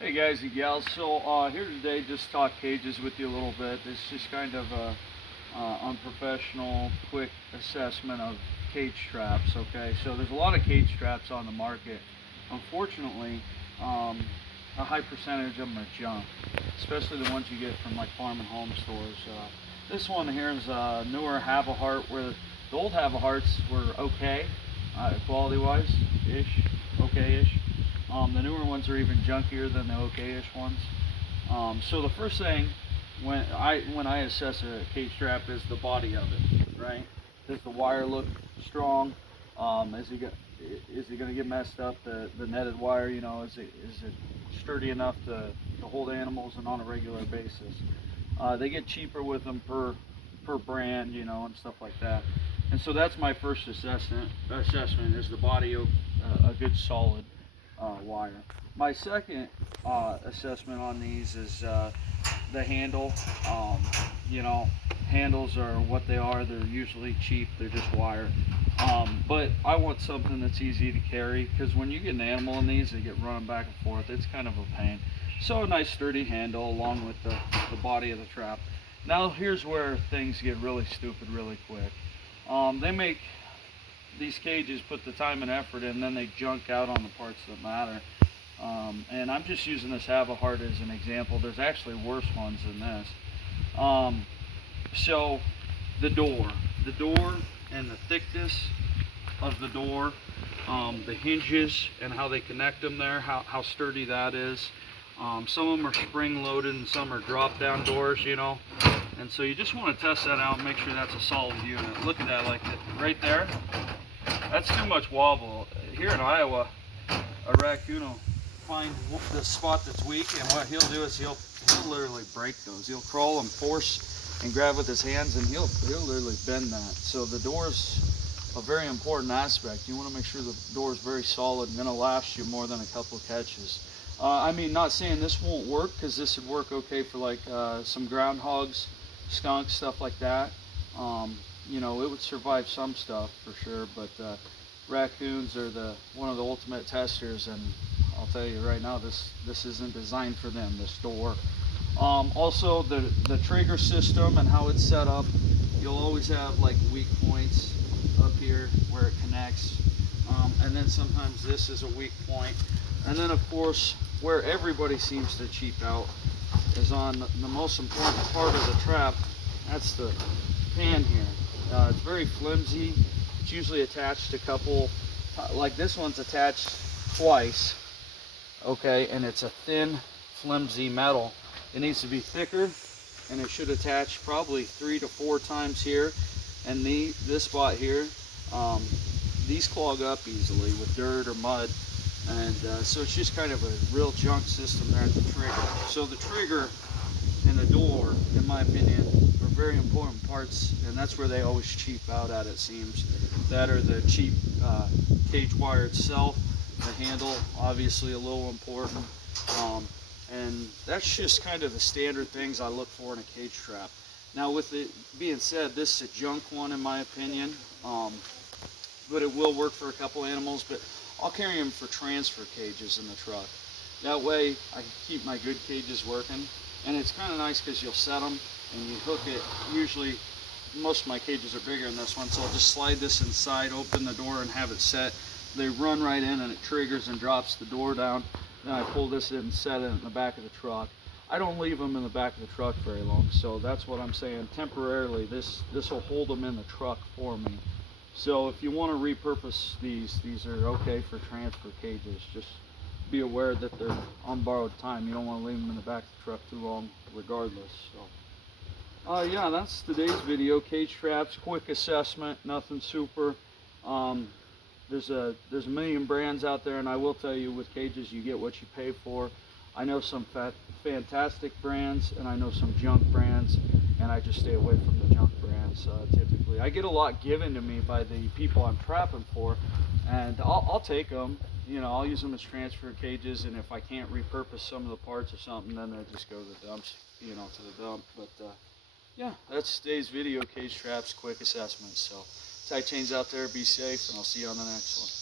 Hey guys and gals, so here today just talk cages with you a little bit. It's just kind of a unprofessional, quick assessment of cage traps. Okay, so there's a lot of cage traps on the market. Unfortunately, a high percentage of them are junk, especially the ones you get from like farm and home stores. This one here is a newer Havahart, where the old Havaharts were okay, quality-wise, okay-ish. The newer ones are even junkier than the okay-ish ones. So the first thing when I assess a cage trap is the body of it, right? Does the wire look strong? Is it going to get messed up? The netted wire, is it sturdy enough to hold animals and on a regular basis? They get cheaper with them per brand, and stuff like that. And so that's my first assessment is the body of a good solid wire. My second assessment on these is the handle. Um, you know, Handles are what they are. They're usually cheap. They're just wire. But I want something that's easy to carry, because when you get an animal in these, they get running back and forth. It's kind of a pain. So a nice sturdy handle along with the body of the trap. Now here's where things get really stupid really quick. They make these cages, put the time and effort in, then they junk out on the parts that matter. And I'm just using this Havahart as an example. There's actually worse ones than this. Um, so the door and the thickness of the door, the hinges and how they connect them there, how sturdy that is. Some of them are spring loaded and some are drop down doors. And so you just want to test that out and make sure that's a solid unit. Look at that, like right there. That's too much wobble. Here in Iowa, a raccoon will find the spot that's weak, and what he'll do is he'll literally break those. He'll crawl and force and grab with his hands, and he'll literally bend that. So the door's a very important aspect. You want to make sure the door is very solid and going to last you more than a couple of catches. Not saying this won't work, because this would work okay for like some groundhogs, skunks, stuff like that. It would survive some stuff for sure, but raccoons are one of the ultimate testers, and I'll tell you right now, this isn't designed for them, this door. Also, the trigger system and how it's set up, you'll always have like weak points up here where it connects, and then sometimes this is a weak point. And then of course, where everybody seems to cheap out is on the most important part of the trap. That's the pan here. It's very flimsy. It's usually attached to a couple, like this one's attached twice, okay, and it's a thin, flimsy metal. It needs to be thicker, and it should attach probably 3 to 4 times here. And this spot here, these clog up easily with dirt or mud, and so it's just kind of a real junk system there at the trigger. So the trigger and the door, in my opinion, are very important parts, and that's where they always cheap out at, it seems. That or the cheap cage wire itself. The handle, obviously a little important. And that's just kind of the standard things I look for in a cage trap. Now, with it being said, this is a junk one in my opinion, but it will work for a couple animals. But I'll carry them for transfer cages in the truck. That way I can keep my good cages working. And it's kind of nice because you'll set them and you hook it. Usually most of my cages are bigger than this one, so I'll just slide this inside, open the door, and have it set. They run right in, and it triggers and drops the door down. Then I pull this in and set it in the back of the truck. I don't leave them in the back of the truck very long, so that's what I'm saying. Temporarily, this will hold them in the truck for me. So if you want to repurpose these are okay for transfer cages. Just be aware that they're on borrowed time. You don't want to leave them in the back of the truck too long regardless. So yeah, that's today's video. Cage traps, quick assessment, nothing super. There's a million brands out there, and I will tell you, with cages you get what you pay for. I know some fantastic brands, and I know some junk brands, and I just stay away from the junk brands typically. I get a lot given to me by the people I'm trapping for, and I'll take them. I'll use them as transfer cages, and if I can't repurpose some of the parts or something, then they just go to the dumps, to the dump. But yeah, that's today's video, cage traps, quick assessments. So tight chains out there, be safe, and I'll see you on the next one.